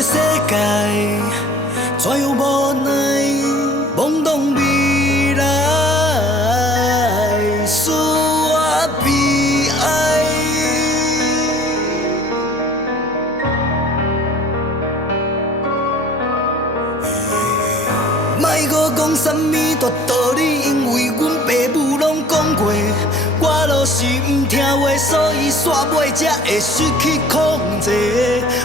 个世界怎样无奈，懵懂未来，使我悲哀。莫搁讲啥物大道理，因为阮爸母拢讲过，我若是毋听话，所以煞尾才会失去控制。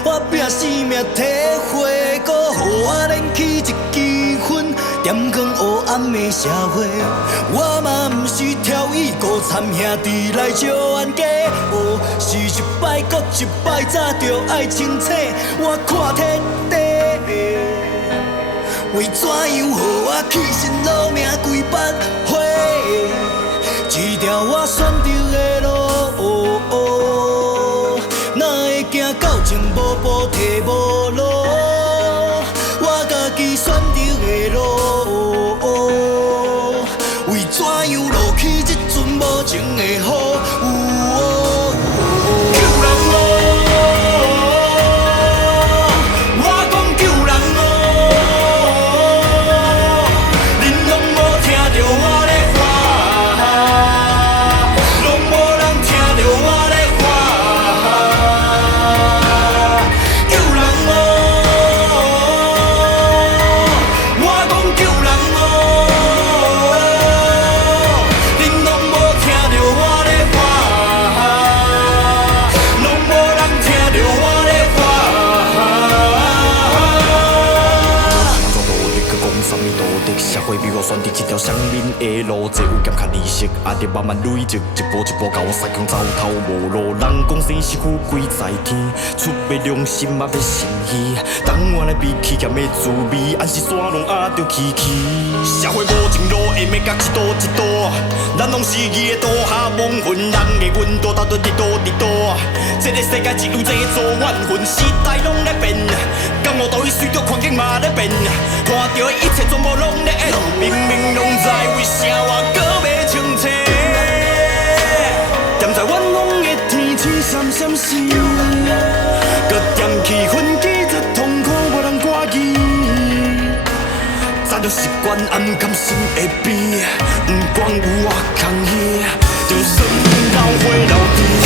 我拼性命体会，搁予我燃起一支火，点光黑暗的社会。我嘛毋是挑伊孤惨兄弟来招冤家，哦，是一摆搁一摆，早着爱清醒。我看天地。为怎样，予我起身落命规百回？一条我选择的路，哪会行到前无步提无路？我家己选择的路，为怎样落去这阵无情的雨？社会比我选择一条双面的路，这有咸较利息，也得慢慢累积，一步一步甲我驶向走投无路。人讲生是富贵在天，出卖良心嘛要诚意。当我来比起咸的滋味，按时山拢压着起起。社会无情路，会要甲一道一道，咱拢是伊的刀下亡魂，人的温度到底伫倒伫倒。这个世界只有这座怨魂，时代拢在变，江湖道义随着环境嘛在变，看到的一切全部拢在演，明明拢知为啥我搁要清醒？踮在远方的天星闪闪闪，搁踮起分机这痛苦无人挂记，早就习惯暗甘心的悲，不管有我抗议，就算流血流滴。